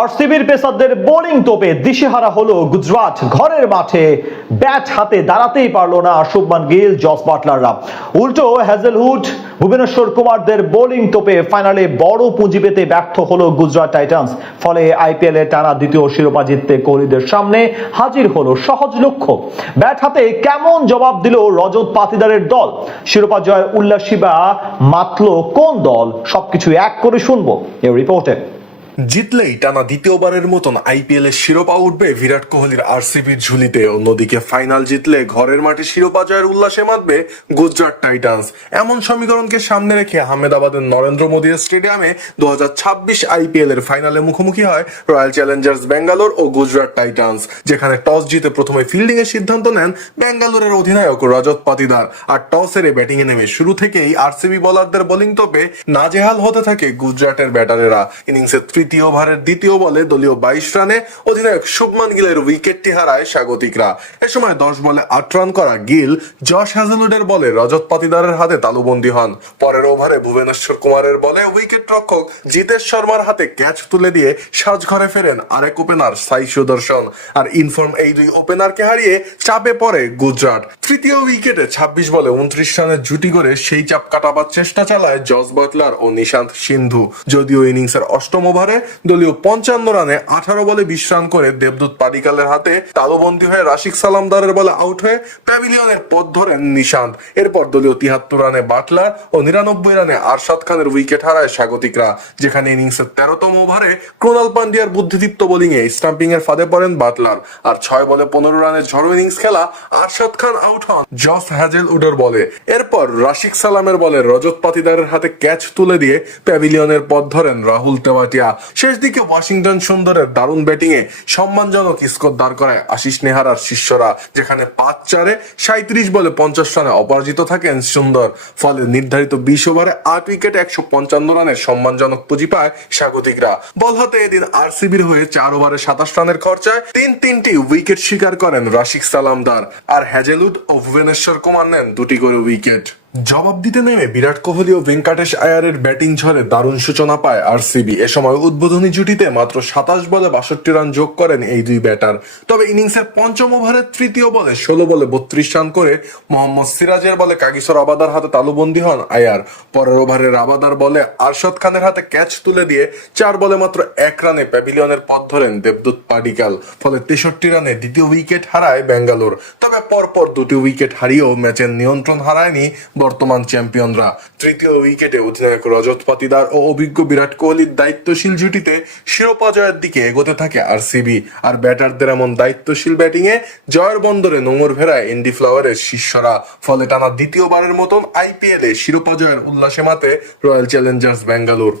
আরসিবির পেসারদের bowling তোপে দিশেহারা হলো গুজরাট। ঘরের মাঠে ব্যাট হাতে দাঁড়াতেই পারলো না শুভমান গিল, জস বাটলাররা। উল্টো হ্যাজেলউড, ভুবনেশ্বর কুমারদের বোলিং তোপে ফাইনালে বড় পুঁজি পেতে ব্যর্থ হলো গুজরাট টাইটান্স। ফলে আইপিএল এ টানা দ্বিতীয় শিরোপা জিততে কোহলিদের সামনে হাজির হলো সহজ লক্ষ্য। ব্যাট হাতে কেমন জবাব দিল রজত পাতিদারের দল? শিরোপা জয়ের উল্লাসী বা মাতল কোন দল? সবকিছু এক করে শুনবো এই রিপোর্টে। জিতলেই টানা দ্বিতীয়বারের মতন আইপিএল এর শিরোপা উঠবে বিরাট কোহলির আরসিবির ঝুলিতে। অন্যদিকে ফাইনাল জিতলে ঘরের মাঠে শিরোপা জয়ের উল্লাসে মাতবে গুজরাট টাইটান্স। এমন সমীকরণকে সামনে রেখে আহমেদাবাদের নরেন্দ্র মোদী স্টেডিয়ামে 2026 আইপিএল এর ফাইনালে মুখোমুখি হয় রয়্যাল চ্যালেঞ্জার্স ব্যাঙ্গালোর ও গুজরাট টাইটান্স, যেখানে টস জিতে প্রথমে ফিল্ডিং এর সিদ্ধান্ত নেন ব্যাঙ্গালোরের অধিনায়ক রজত পাতিদার। আর টস হেরে ব্যাটিং এ নেমে শুরু থেকেই আরসিবি বোলারদের বোলিং তোপে নাজেহাল হতে থাকে গুজরাটের ব্যাটারেরা। ইনিংসের তৃতীয় ওভারের দ্বিতীয় বলে দলীয় 22 রানে অধিনায়ক শুভমান গিলের উইকেটটি হারায় স্বাগতিকরা। এ সময় 10 বলে 8 রান করা গিল জশ হ্যাজেলউডের বলে রজত পাতিদারের হাতে তালুবন্দী হন। পরের ওভারে ভুবনেশ্বর কুমারের বলে উইকেট রক্ষক জিতেশ শর্মার হাতে ক্যাচ তুলে দিয়ে সাজঘরে ফেরেন আরেক ওপেনার সাই সুদর্শন। আর ইনফর্ম এই দুই ওপেনারকে হারিয়ে চাপে পড়ে গুজরাট। তৃতীয় উইকেটে 26 বলে 29 রানের জুটি করে সেই চাপ কাটাবার চেষ্টা চালায় জস বাটলার ও নিশান্ত সিন্ধু। যদিও ইনিংসের অষ্টম ওভারে দলীয় 55 রানে 18 বলে 20 রান করে দেবদূত পাডিকালের হাতে তালুবন্দী হয়ে রাশিক সালামদারের বলে আউট হয়ে প্যাভিলিয়নের পথ ধরেন নিশান্ত। এরপর দলীয় 73 রানে বাটলার ও 99 রানে আরশাদ খানের উইকেট হারায় স্বাগতিকরা, যেখানে ইনিংসের 13তম ওভারে ক্রোনাল পান্ডিয়ার বুদ্ধিদীপ্ত বোলিং এ স্টাম্পিং এর ফাঁদে পড়েন বাটলার। আর 6 বলে 15 রানের ঝড়ো ইনিংস খেলা আরশাদ খান আউট হন জস হ্যাজেলউডের বলে। এরপর রাশিক সালামের বলে রজত পাতিদারের হাতে ক্যাচ তুলে দিয়ে প্যাভিলিয়নের পথ ধরেন রাহুল তেওয়াটিয়া। শেষ দিকে ওয়াশিংটন সুন্দরের দারুণ ব্যাটিং এ সম্মানজনক স্কোর দাঁড় করায় আশিস নেহারার শিষ্যরা, যেখানে 5-4 37 বলে 50 রানে অপরাজিত থাকেন সুন্দর। ফলে নির্ধারিত 20 ওভারে 8 উইকেটে 155 রানের সম্মানজনক পুঁজি পায় স্বাগতিকরা। বল হাতে এদিন আরসিবির হয়ে 4 ওভারে 27 রানের খরচায় তিনটি উইকেট শিকার করেন রাশিক সালামদার। আর হ্যাজেলউড ও ভুবনেশ্বর কুমার নেন 2টি করে উইকেট। জবাব দিতে নেমে বিরাট কোহলি ও ভেঙ্কাটেশ আয়ারের ব্যাটিং ঝড়ে দারুণ সূচনা পায় আরসিবি। এ সময় উদ্বোধনী জুটিতে মাত্র 27 বলে 62 রান যোগ করেন এই দুই ব্যাটার। তবে ইনিংসের পঞ্চম ওভারের তৃতীয় বলে 16 বলে 32 রান করে মোহাম্মদ সিরাজের বলে কাগিসর আবাদার হাতে তালুবন্দী হন আয়ার। পরের ওভারের আবাদার বলে আরশাদ খানের হাতে ক্যাচ তুলে দিয়ে 4 বলে মাত্র 1 রানে প্যাভিলিয়নের পথ ধরেন দেবদূত পাডিকাল। ফলে 63 রানে দ্বিতীয় উইকেট হারায় ব্যাঙ্গালোর। তবে পরপর 2টি উইকেট হারিয়েও ম্যাচের নিয়ন্ত্রণ হারায়নি বর্তমান চ্যাম্পিয়নরা। তৃতীয় উইকেটে অধিনায়ক রজত পাতিদার ও অভিজ্ঞ বিরাট কোহলির দায়িত্বশীল জুটিতে শিরোপা জয়ের দিকে এগোতে থাকে আরসিবি। আর ব্যাটারদের এমন দায়িত্বশীল ব্যাটিং এ জয়ের বন্দরে নোঙর ভেড়ায় এন্ডি ফ্লাওয়ারের শিষ্যরা। ফলে টানা দ্বিতীয়বারের মতন আইপিএল এ শিরোপা জয়ের উল্লাসে মাতে রয়্যাল চ্যালেঞ্জার্স ব্যাঙ্গালোর।